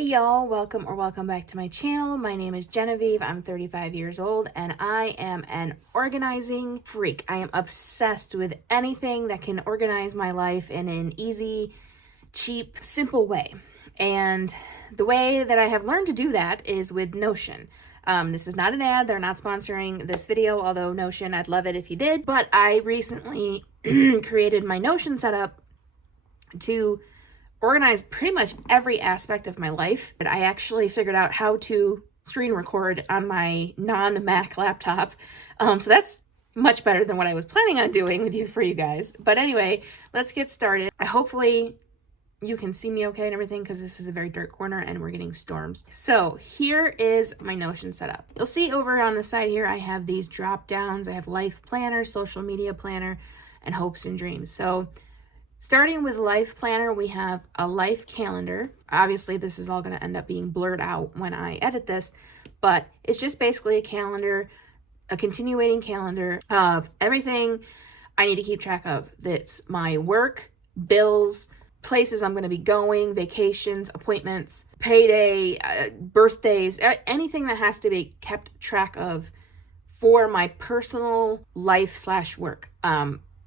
Hey y'all, welcome back to my channel. My name is Genevieve. I'm 35 years old and I am an organizing freak. I am obsessed with anything that can organize my life in an easy, cheap, simple way. And the way that I have learned to do that is with Notion. This is not an ad. They're not sponsoring this video, although Notion, I'd love it if you did. But I recently created my Notion setup to organize pretty much every aspect of my life. But I actually figured out how to screen record on my non-Mac laptop. So that's much better than what I was planning on doing for you guys. But anyway, let's get started. Hopefully you can see me okay and everything, because this is a very dark corner and we're getting storms. So here is my Notion setup. You'll see over on the side here, I have these drop downs. I have life planner, social media planner, and hopes and dreams. So starting with life planner, we have a life calendar. Obviously, this is all going to end up being blurred out when I edit this, but it's just basically a calendar, a continuating calendar of everything I need to keep track of. That's my work, bills, places I'm going to be going, vacations, appointments, payday, birthdays, anything that has to be kept track of for my personal life / work.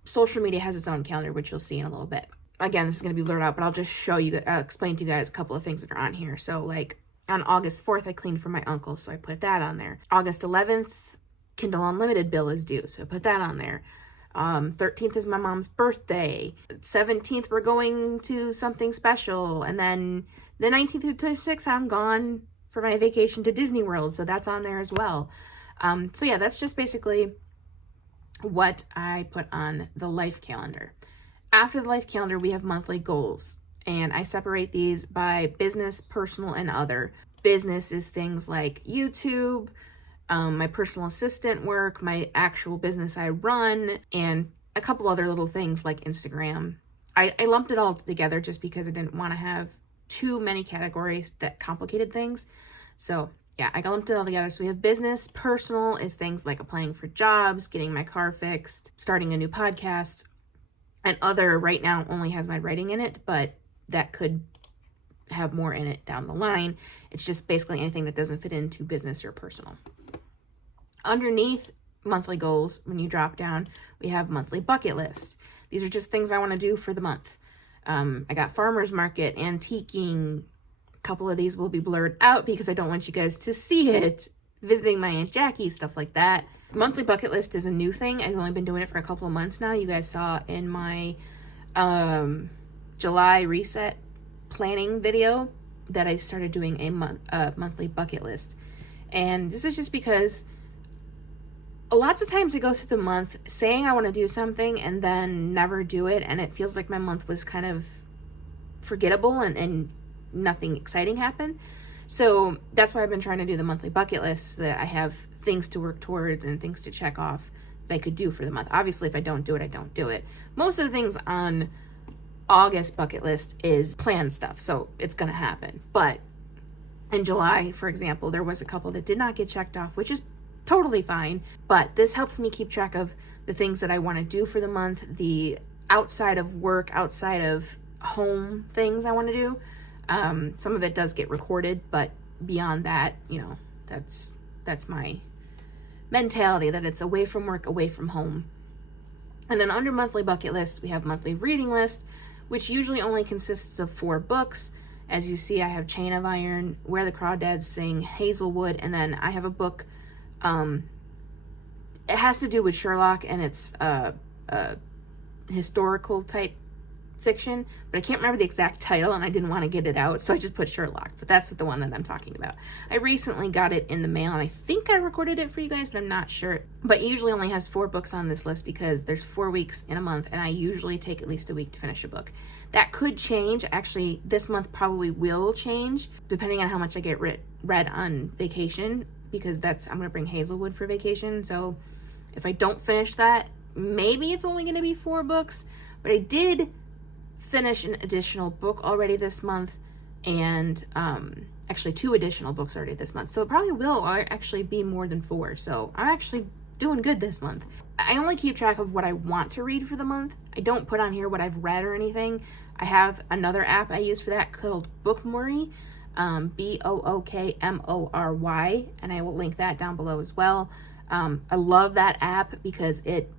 Social media has its own calendar, which you'll see in a little bit. Again, this is going to be blurred out, but I'll just show you, explain to you guys a couple of things that are on here. So like on August 4th, I cleaned for my uncle, so I put that on there. August 11th, Kindle Unlimited bill is due, so I put that on there. 13th is my mom's birthday. 17th, we're going to something special. And then the 19th through 26th, I'm gone for my vacation to Disney World, so that's on there as well. So yeah, that's just basically what I put on the life calendar. After the life calendar, we have monthly goals, and I separate these by business, personal, and other. Business is things like YouTube, my personal assistant work, my actual business I run, and a couple other little things like Instagram. I lumped it all together just because I didn't want to have too many categories that complicated things. So yeah, I lumped it all together. So we have business. Personal is things like applying for jobs, getting my car fixed, starting a new podcast. And other right now only has my writing in it, but that could have more in it down the line. It's just basically anything that doesn't fit into business or personal. Underneath monthly goals, when you drop down, we have monthly bucket list. These are just things I want to do for the month. I got farmer's market, antiquing. Couple of these will be blurred out because I don't want you guys to see it. Visiting my Aunt Jackie, stuff like that. Monthly bucket list is a new thing. I've only been doing it for a couple of months now. You guys saw in my July reset planning video that I started doing a monthly bucket list. And this is just because lots of times I go through the month saying I want to do something and then never do it, and it feels like my month was kind of forgettable and nothing exciting happened. So that's why I've been trying to do the monthly bucket list, so that I have things to work towards and things to check off that I could do for the month. Obviously, if I don't do it, I don't do it. Most of the things on August bucket list is planned stuff, so it's gonna happen. But in July, for example, there was a couple that did not get checked off, which is totally fine. But this helps me keep track of the things that I want to do for the month, the outside of work, outside of home things I want to do. Some of it does get recorded, but beyond that, you know, that's my mentality, that it's away from work, away from home. And then under monthly bucket list, we have monthly reading list, which usually only consists of 4 books. As you see, I have Chain of Iron, Where the Crawdads Sing, Hazelwood, and then I have a book. It has to do with Sherlock, and it's a historical type fiction, but I can't remember the exact title and I didn't want to get it out, so I just put Sherlock, but that's the one that I'm talking about. I recently got it in the mail and I think I recorded it for you guys, but I'm not sure. But it usually only has 4 books on this list because there's 4 weeks in a month, and I usually take at least a week to finish a book. That could change. Actually, this month probably will change depending on how much I get read on vacation, because I'm going to bring Hazelwood for vacation. So if I don't finish that, maybe it's only going to be 4 books, but I did finish an additional book already this month, and actually 2 additional books already this month, so it probably will actually be more than 4. So I'm actually doing good this month. I only keep track of what I want to read for the month. I don't put on here what I've read or anything. I have another app I use for that called Bookmory. Bookmory, and I will link that down below as well. I love that app because it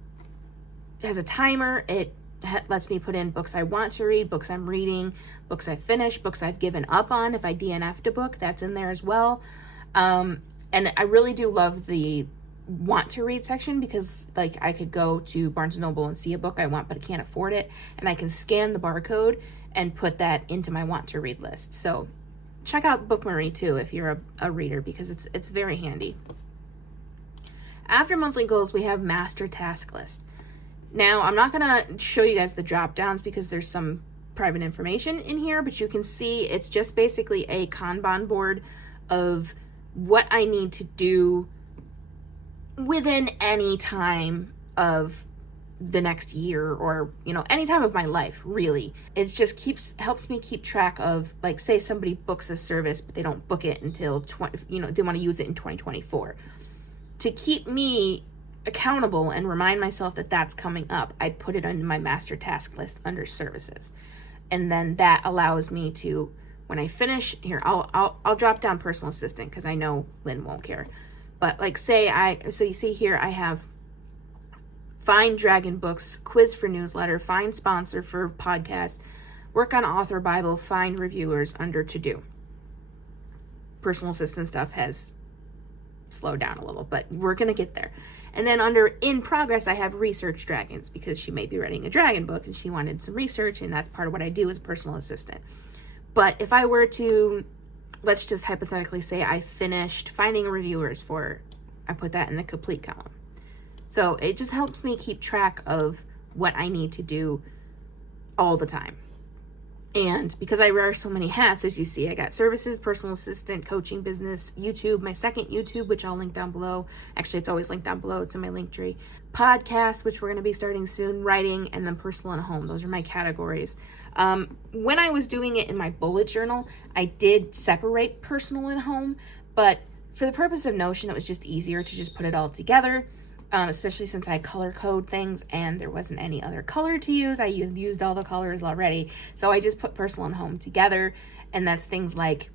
has a timer. It lets me put in books I want to read, books I'm reading, books I finished, books I've given up on. If I DNF'd a book, that's in there as well. And I really do love the want to read section because like I could go to Barnes & Noble and see a book I want but I can't afford it, and I can scan the barcode and put that into my want to read list. So check out Bookmory too if you're a reader, because it's very handy. After monthly goals, we have master task list. Now, I'm not going to show you guys the drop downs because there's some private information in here, but you can see it's just basically a Kanban board of what I need to do within any time of the next year, or any time of my life, really. It just helps me keep track of, like, say somebody books a service but they don't book it until they want to use it in 2024. To keep me accountable and remind myself that that's coming up, I put it on my master task list under services, and then that allows me to, when I finish here, I'll drop down personal assistant because I know Lynn won't care. But like so you see here I have find dragon books, quiz for newsletter, find sponsor for podcast, work on author Bible, find reviewers under to do. Personal assistant stuff has slowed down a little, but we're gonna get there. And then under in progress, I have research dragons because she may be writing a dragon book and she wanted some research, and that's part of what I do as a personal assistant. But if I were to, let's just hypothetically say I finished finding reviewers for, I put that in the complete column. So it just helps me keep track of what I need to do all the time. And because I wear so many hats, as you see, I got services, personal assistant, coaching, business, YouTube, my second YouTube, which I'll link down below. Actually, it's always linked down below. It's in my link tree. Podcast, which we're going to be starting soon, writing, and then personal and home. Those are my categories. When I was doing it in my bullet journal, I did separate personal and home, but for the purpose of Notion, it was just easier to just put it all together. Especially since I color code things and there wasn't any other color to use. I used all the colors already. So I just put personal and home together. And that's things like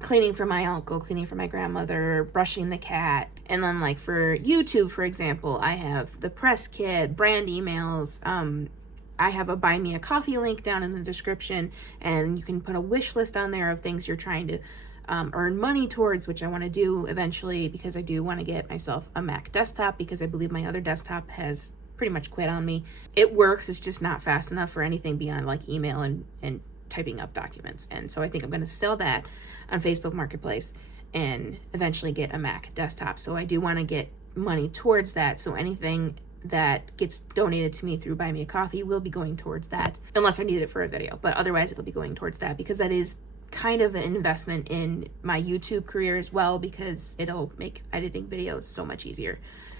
cleaning for my uncle, cleaning for my grandmother, brushing the cat. And then like for YouTube, for example, I have the press kit, brand emails. I have a buy me a coffee link down in the description, and you can put a wish list on there of things you're trying to earn money towards, which I want to do eventually because I do want to get myself a Mac desktop because I believe my other desktop has pretty much quit on me. It works, it's just not fast enough for anything beyond like email and typing up documents. And so I think I'm going to sell that on Facebook Marketplace and eventually get a Mac desktop. So I do want to get money towards that. So anything that gets donated to me through Buy Me a Coffee will be going towards that, unless I need it for a video. But otherwise it'll be going towards that because that is kind of an investment in my YouTube career as well, because it'll make editing videos so much easier.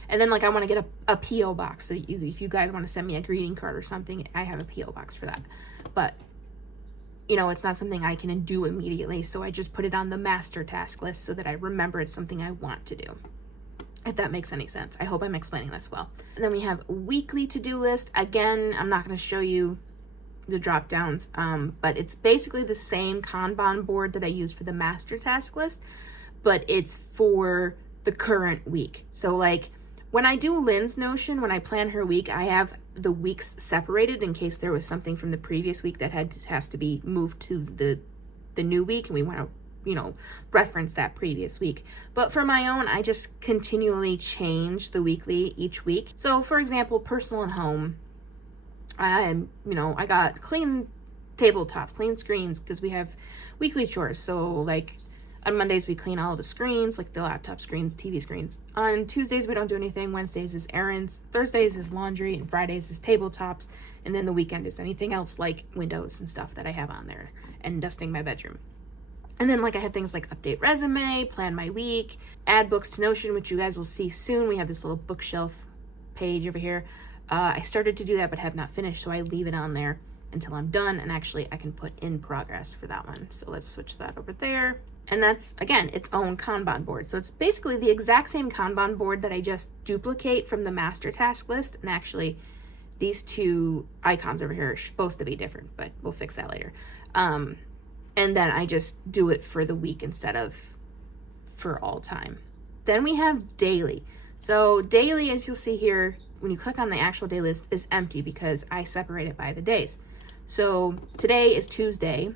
And then like I want to get a P.O. box. So if you guys want to send me a greeting card or something, I have a P.O. box for that. But it's not something I can do immediately. So I just put it on the master task list so that I remember it's something I want to do. If that makes any sense. I hope I'm explaining this well. And then we have weekly to-do list. Again, I'm not going to show you the drop downs, but it's basically the same Kanban board that I use for the master task list, but it's for the current week. So like when I do Lynn's Notion, when I plan her week, I have the weeks separated in case there was something from the previous week that has to be moved to the new week, and we want to reference that previous week. But for my own, I just continually change the weekly each week. So for example, personal and home, I got clean tabletops, clean screens, because we have weekly chores. So like on Mondays, we clean all the screens, like the laptop screens, TV screens. On Tuesdays, we don't do anything. Wednesdays is errands. Thursdays is laundry, and Fridays is tabletops. And then the weekend is anything else like windows and stuff that I have on there, and dusting my bedroom. And then like I have things like update resume, plan my week, add books to Notion, which you guys will see soon. We have this little bookshelf page over here. I started to do that but have not finished, so I leave it on there until I'm done, and actually I can put in progress for that one. So let's switch that over there. And that's, again, its own Kanban board. So it's basically the exact same Kanban board that I just duplicate from the master task list. And actually these two icons over here are supposed to be different, but we'll fix that later. And then I just do it for the week instead of for all time. Then we have daily. So daily, as you'll see here, when you click on the actual day list, is empty because I separate it by the days. So today is Tuesday.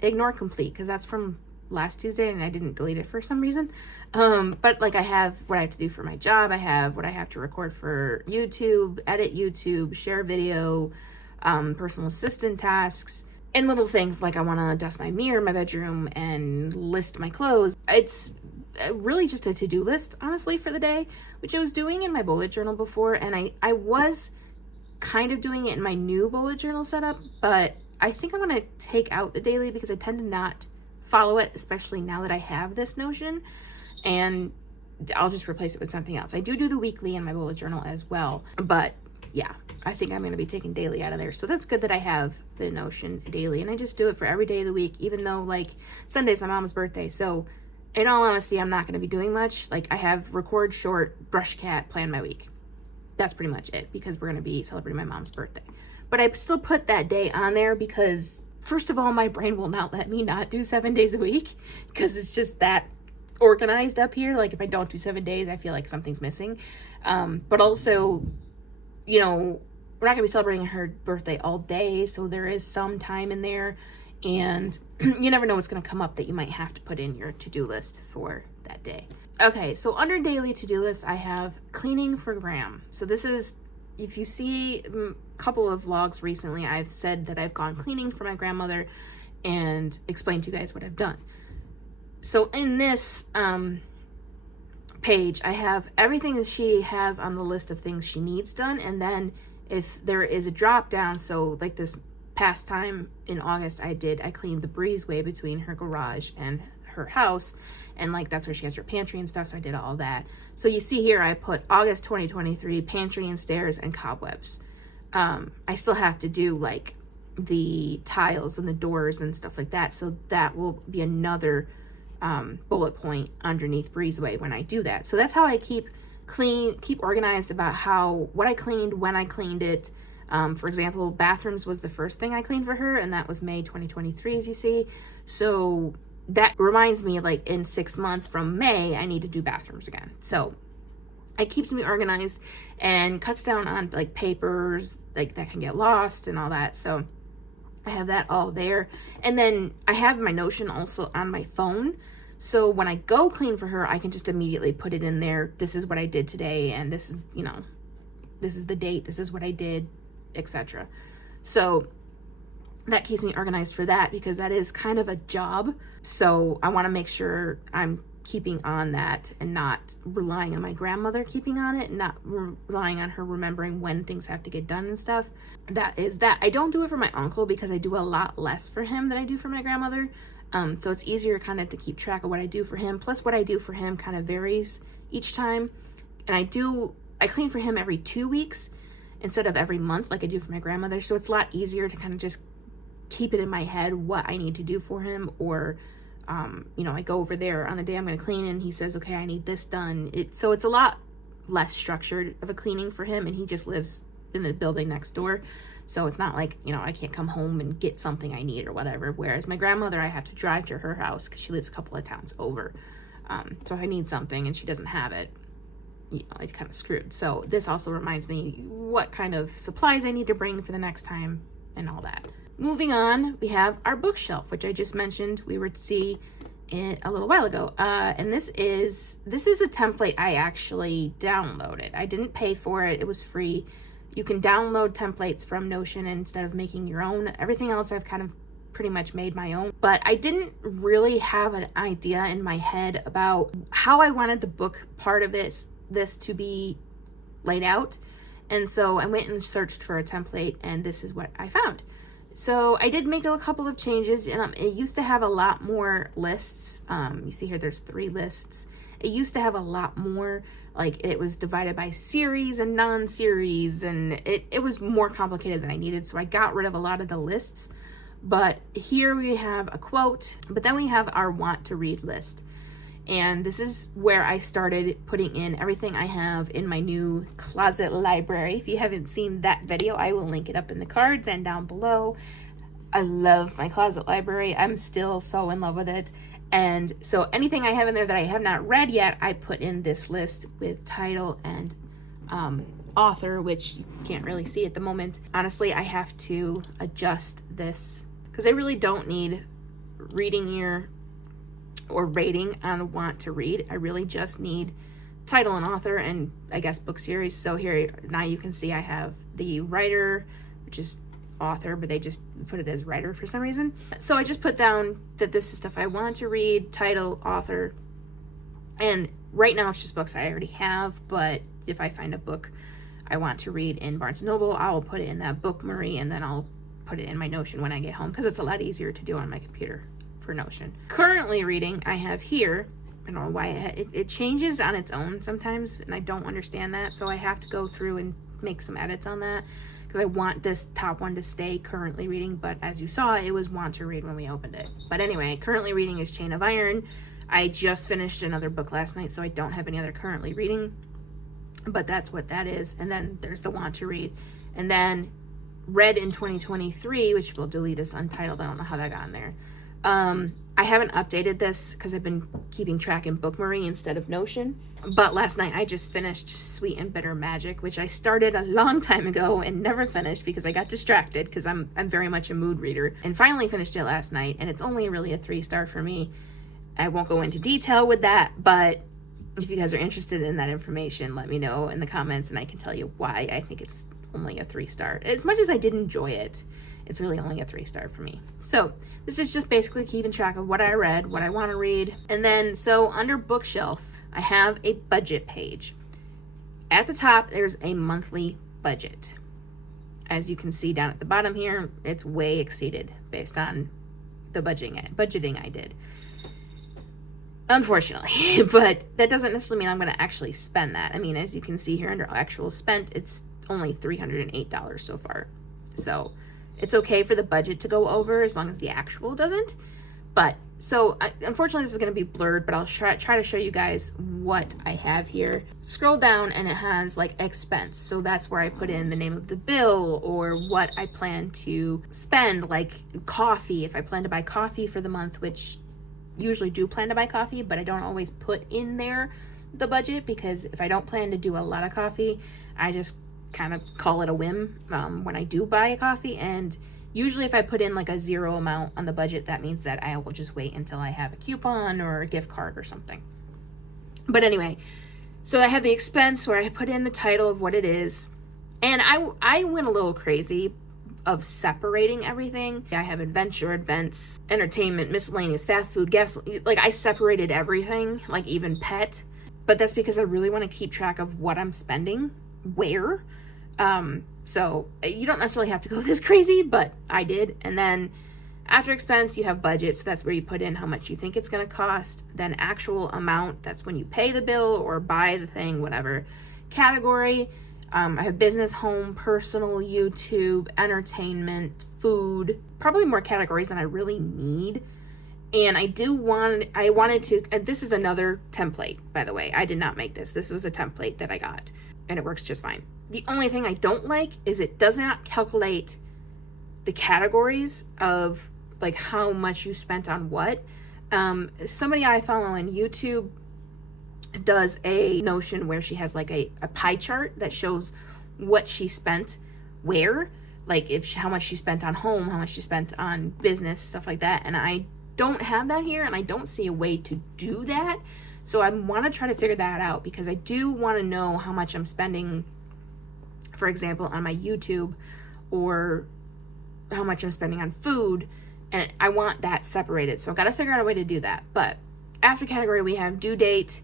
Ignore complete because that's from last Tuesday and I didn't delete it for some reason. But like I have what I have to do for my job. I have what I have to record for YouTube, edit YouTube, share video, personal assistant tasks, and little things like I want to dust my mirror in my bedroom and list my clothes. It's really just a to-do list, honestly, for the day, which I was doing in my bullet journal before. And I was kind of doing it in my new bullet journal setup, but I think I'm going to take out the daily because I tend to not follow it, especially now that I have this Notion, and I'll just replace it with something else. I do the weekly in my bullet journal as well, but yeah, I think I'm going to be taking daily out of there. So that's good that I have the Notion daily, and I just do it for every day of the week, even though like Sunday's my mom's birthday. So in all honesty, I'm not going to be doing much. Like I have record, short, brush cat, plan my week. That's pretty much it because we're going to be celebrating my mom's birthday. But I still put that day on there because first of all, my brain will not let me not do 7 days a week because it's just that organized up here. Like if I don't do 7 days, I feel like something's missing. But also, you know, we're not gonna be celebrating her birthday all day, so there is some time in there, and you never know what's gonna come up that you might have to put in your to-do list for that day. Okay, so under daily to-do list, I have cleaning for Graham. So this is, if you see a couple of vlogs recently, I've said that I've gone cleaning for my grandmother and explained to you guys what I've done. So in this page, I have everything that she has on the list of things she needs done, and then if there is a drop down, so like this past time in August I cleaned the breezeway between her garage and her house, and like that's where she has her pantry and stuff, so I did all that. So you see here I put August 2023 pantry and stairs and cobwebs. I still have to do like the tiles and the doors and stuff like that, so that will be another bullet point underneath breezeway when I do that. So that's how I keep organized about what I cleaned, when I cleaned it. For example, bathrooms was the first thing I cleaned for her, and that was May 2023, as you see. So that reminds me, like in 6 months from May, I need to do bathrooms again. So it keeps me organized and cuts down on like papers like that can get lost and all that. So I have that all there. And then I have my Notion also on my phone. So when I go clean for her, I can just immediately put it in there. This is what I did today. And this is, you know, this is the date. This is what I did, etc. So that keeps me organized for that because that is kind of a job. So I want to make sure I'm keeping on that and not relying on my grandmother keeping on it, not relying on her remembering when things have to get done and stuff. That is that. I don't do it for my uncle because I do a lot less for him than I do for my grandmother. So it's easier kind of to keep track of what I do for him. Plus what I do for him kind of varies each time. And I clean for him every 2 weeks instead of every month like I do for my grandmother. So it's a lot easier to kind of just keep it in my head what I need to do for him, or you know, I go over there on the day I'm going to clean and he says, okay, I need this done. So it's a lot less structured of a cleaning for him, and he just lives in the building next door. So it's not like, you know, I can't come home and get something I need or whatever. Whereas my grandmother, I have to drive to her house because she lives a couple of towns over. So if I need something and she doesn't have it, you know, it's kind of screwed. So this also reminds me what kind of supplies I need to bring for the next time and all that. Moving on, we have our bookshelf, which I just mentioned we were to see it a little while ago. And this is a template I actually downloaded. I didn't pay for it. It was free. You can download templates from Notion instead of making your own. Everything else I've kind of pretty much made my own. But I didn't really have an idea in my head about how I wanted the book part of this to be laid out. And so I went and searched for a template, and this is what I found. So I did make a couple of changes, and it used to have a lot more lists. You see here, there's 3 lists. It used to have a lot more, like it was divided by series and non-series, and it was more complicated than I needed. So I got rid of a lot of the lists. But here we have a quote, but then we have our want to read list. And this is where I started putting in everything I have in my new closet library. If you haven't seen that video, I will link it up in the cards and down below. I love my closet library. I'm still so in love with it. And so anything I have in there that I have not read yet, I put in this list with title and author, which you can't really see at the moment. Honestly, I have to adjust this because I really don't need reading ear or rating on want to read. I really just need title and author and I guess book series. So here now you can see I have the writer, which is author, but they just put it as writer for some reason. So I just put down that this is stuff I want to read, title, author, and right now it's just books I already have, but if I find a book I want to read in Barnes & Noble, I'll put it in that Bookmory and then I'll put it in my Notion when I get home because it's a lot easier to do on my computer for Notion. Currently reading, I have here, I don't know why it changes on its own sometimes and I don't understand that, so I have to go through and make some edits on that because I want this top one to stay currently reading, but as you saw, it was want to read when we opened it. But anyway, currently reading is Chain of Iron. I just finished another book last night, so I don't have any other currently reading, but that's what that is. And then there's the want to read. And then read in 2023, which will delete as untitled. I don't know how that got in there. I haven't updated this because I've been keeping track in Bookmory instead of Notion. But last night I just finished Sweet and Bitter Magic, which I started a long time ago and never finished because I got distracted because I'm very much a mood reader, and finally finished it last night, and it's only really a 3-star for me. I won't go into detail with that, but if you guys are interested in that information, let me know in the comments and I can tell you why I think it's only a 3-star. As much as I did enjoy it, it's really only a 3-star for me. So this is just basically keeping track of what I read, what I want to read. And then so under bookshelf, I have a budget page. At the top, there's a monthly budget. As you can see down at the bottom here, it's way exceeded based on the budgeting I did. Unfortunately, but that doesn't necessarily mean I'm going to actually spend that. I mean, as you can see here under actual spent, it's only $308 so far. So it's okay for the budget to go over as long as the actual doesn't. But so unfortunately this is going to be blurred, but I'll try to show you guys what I have here. Scroll down and it has like expense. So that's where I put in the name of the bill or what I plan to spend, like coffee. If I plan to buy coffee for the month, which usually do plan to buy coffee, but I don't always put in there the budget because if I don't plan to do a lot of coffee, I just kind of call it a whim when I do buy a coffee. And usually if I put in like a 0 amount on the budget, that means that I will just wait until I have a coupon or a gift card or something. But anyway, so I have the expense where I put in the title of what it is, and I went a little crazy of separating everything. I have adventure, events, entertainment, miscellaneous, fast food, gas, like I separated everything, like even pet. But that's because I really want to keep track of what I'm spending, where. So you don't necessarily have to go this crazy, but I did. And then after expense, you have budget. So that's where you put in how much you think it's going to cost. Then actual amount, that's when you pay the bill or buy the thing, whatever. Category, I have business, home, personal, YouTube, entertainment, food, probably more categories than I really need. And I wanted to, and this is another template, by the way. I did not make this. This was a template that I got and it works just fine. The only thing I don't like is it does not calculate the categories of like how much you spent on what. Somebody I follow on YouTube does a Notion where she has like a pie chart that shows what she spent where, like how much she spent on home, how much she spent on business, stuff like that. And I don't have that here and I don't see a way to do that. So I want to try to figure that out because I do want to know how much I'm spending, for example, on my YouTube, or how much I'm spending on food, and I want that separated. So I've got to figure out a way to do that. But after category, we have due date.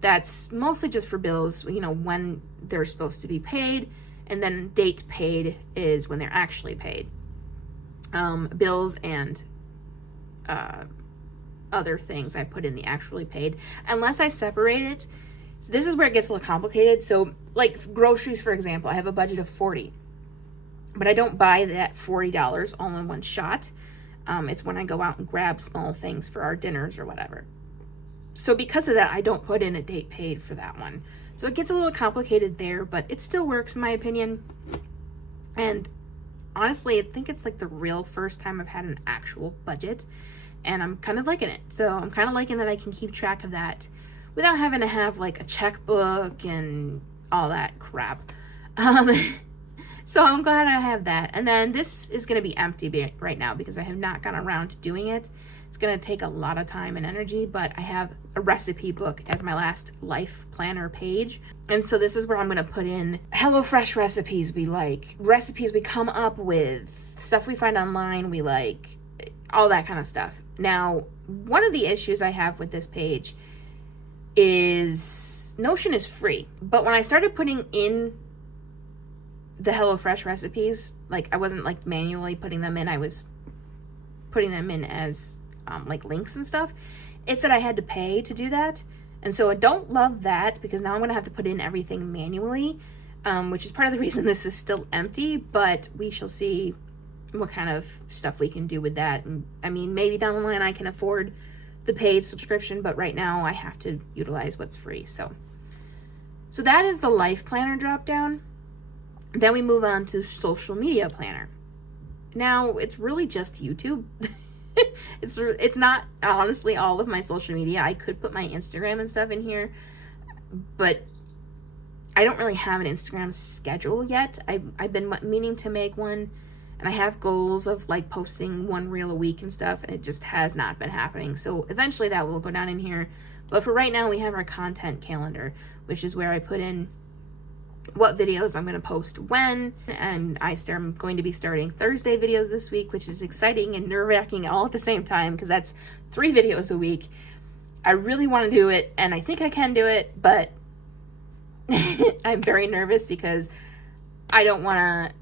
That's mostly just for bills, you know, when they're supposed to be paid, and then date paid is when they're actually paid. Bills and other things I put in the actually paid, unless I separate it. This is where it gets a little complicated. So like groceries, for example, I have a budget of $40, but I don't buy that $40 all in one shot. It's when I go out and grab small things for our dinners or whatever. So because of that, I don't put in a date paid for that one. So it gets a little complicated there, but it still works in my opinion. And honestly, I think it's like the real first time I've had an actual budget, and I'm kind of liking it. So I'm kind of liking that I can keep track of that without having to have like a checkbook and all that crap. So I'm glad I have that. And then this is going to be empty right now because I have not gone around to doing it. It's going to take a lot of time and energy, but I have a recipe book as my last life planner page. And so this is where I'm going to put in HelloFresh recipes we like, recipes we come up with, stuff we find online we like, all that kind of stuff. Now, one of the issues I have with this page is Notion is free, but when I started putting in the HelloFresh recipes, like I wasn't like manually putting them in, I was putting them in as like links and stuff. It said I had to pay to do that, and so I don't love that because now I'm gonna have to put in everything manually, which is part of the reason this is still empty, but we shall see what kind of stuff we can do with that. And I mean, maybe down the line I can afford the paid subscription, but right now I have to utilize what's free. So that is the life planner drop down. Then we move on to social media planner. Now it's really just YouTube. It's not honestly all of my social media. I could put my Instagram and stuff in here, but I don't really have an Instagram schedule yet. I've been meaning to make one, and I have goals of like posting one reel a week and stuff, and it just has not been happening. So eventually that will go down in here. But for right now, we have our content calendar, which is where I put in what videos I'm going to post when, and I'm going to be starting Thursday videos this week, which is exciting and nerve-wracking all at the same time because that's 3 videos a week. I really want to do it, and I think I can do it, but I'm very nervous because I don't want to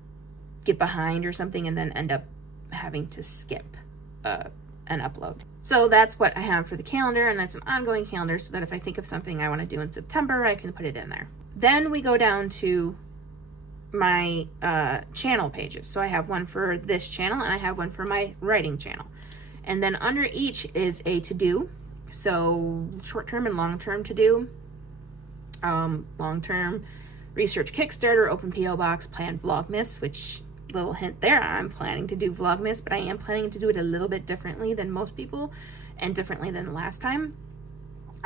get behind or something and then end up having to skip an upload. So that's what I have for the calendar, and that's an ongoing calendar so that if I think of something I want to do in September, I can put it in there. Then we go down to my channel pages. So I have one for this channel and I have one for my writing channel. And then under each is a to-do. So short-term and long-term to-do. Long-term, research Kickstarter, open P.O. Box, plan Vlogmas, which, little hint there, I'm planning to do Vlogmas, but I am planning to do it a little bit differently than most people and differently than the last time.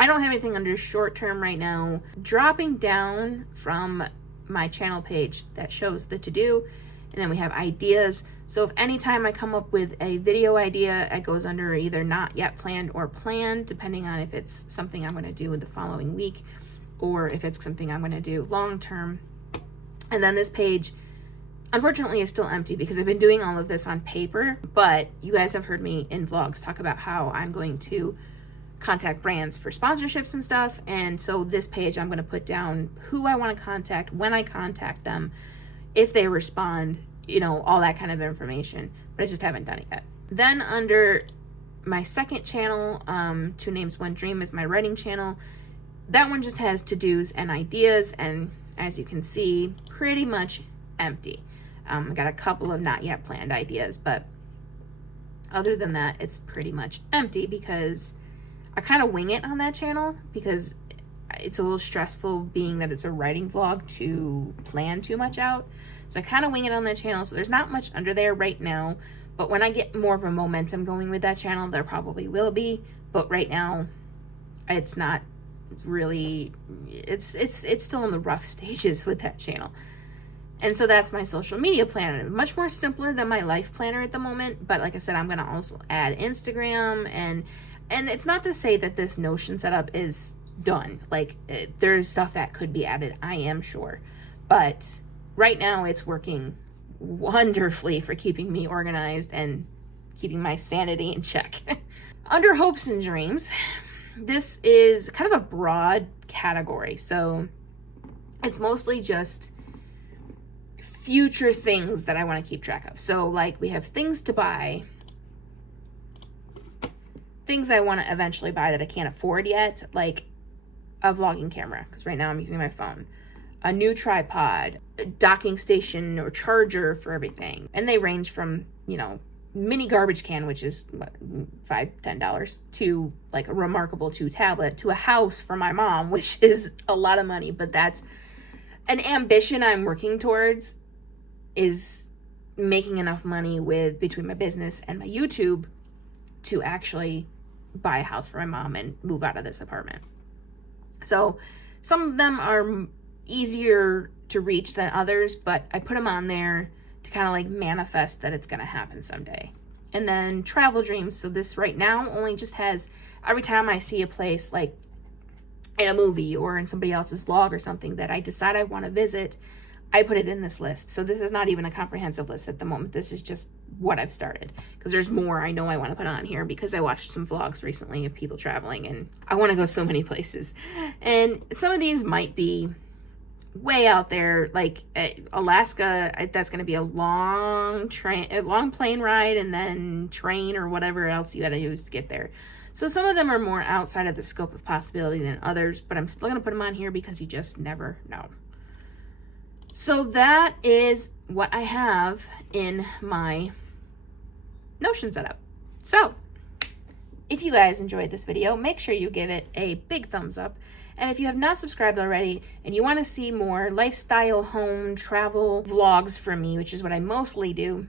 I don't have anything under short term right now. Dropping down from my channel page that shows the to-do, and then we have ideas. So if anytime I come up with a video idea, it goes under either not yet planned or planned, depending on if it's something I'm going to do the following week or if it's something I'm going to do long term. And then this page, unfortunately, is still empty because I've been doing all of this on paper, but you guys have heard me in vlogs talk about how I'm going to contact brands for sponsorships and stuff, and so this page I'm going to put down who I want to contact, when I contact them, if they respond, you know, all that kind of information, but I just haven't done it yet. Then under my second channel, Two Names One Dream is my writing channel. That one just has to-dos and ideas, and as you can see, pretty much empty. I got a couple of not yet planned ideas, but other than that, it's pretty much empty because I kind of wing it on that channel because it's a little stressful being that it's a writing vlog to plan too much out. So I kind of wing it on that channel. So there's not much under there right now, but when I get more of a momentum going with that channel, there probably will be. But right now, it's not really, it's still in the rough stages with that channel. And so that's my social media planner. Much more simpler than my life planner at the moment. But like I said, I'm going to also add Instagram, and it's not to say that this Notion setup is done. Like, there's stuff that could be added, I am sure. But right now, it's working wonderfully for keeping me organized and keeping my sanity in check. Under hopes and dreams, this is kind of a broad category. So it's mostly just future things that I want to keep track of. So like we have things to buy, things I want to eventually buy that I can't afford yet, like a vlogging camera, because right now I'm using my phone, a new tripod, a docking station or charger for everything. And they range from, you know, mini garbage can, which is what, $5-10, to like a Remarkable 2 tablet, to a house for my mom, which is a lot of money, but that's an ambition I'm working towards, is making enough money with between my business and my YouTube to actually buy a house for my mom and move out of this apartment. So some of them are easier to reach than others, but I put them on there to kind of like manifest that it's going to happen someday. And then travel dreams. So this right now only just has, every time I see a place like in a movie or in somebody else's vlog or something that I decide I want to visit, I put it in this list. So this is not even a comprehensive list at the moment. This is just what I've started, because there's more I know I want to put on here, because I watched some vlogs recently of people traveling and I want to go so many places. And some of these might be way out there, like Alaska. That's going to be a long plane ride, and then train or whatever else you got to use to get there. So some of them are more outside of the scope of possibility than others, but I'm still going to put them on here because you just never know. So that is what I have in my Notion setup. So if you guys enjoyed this video, make sure you give it a big thumbs up. And if you have not subscribed already and you want to see more lifestyle, home, travel vlogs from me, which is what I mostly do,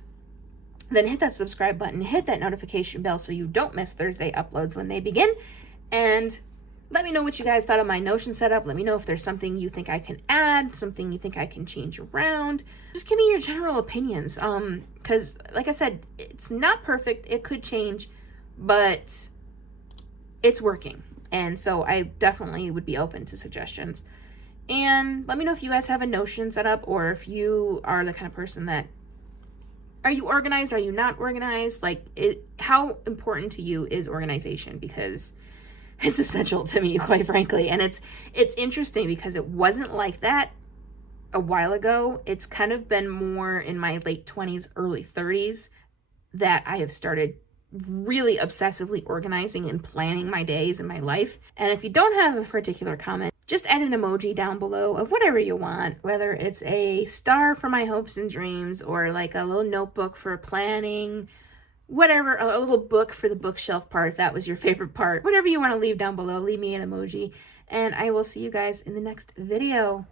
then hit that subscribe button, hit that notification bell so you don't miss Thursday uploads when they begin. And let me know what you guys thought of my Notion setup. Let me know if there's something you think I can add, something you think I can change around. Just give me your general opinions. Because like I said, it's not perfect. It could change, but it's working. And so I definitely would be open to suggestions. And let me know if you guys have a Notion setup, or if you are the kind of person that, are you organized? Are you not organized? Like, how important to you is organization? Because it's essential to me, quite frankly. And it's interesting because it wasn't like that a while ago. It's kind of been more in my late 20s, early 30s that I have started really obsessively organizing and planning my days and my life. And if you don't have a particular comment, just add an emoji down below of whatever you want, whether it's a star for my hopes and dreams, or like a little notebook for planning, whatever, a little book for the bookshelf part, if that was your favorite part. Whatever you want to leave down below, leave me an emoji. And I will see you guys in the next video.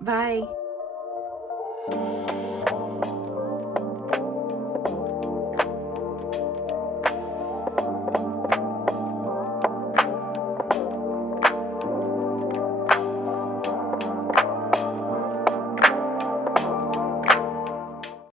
Bye.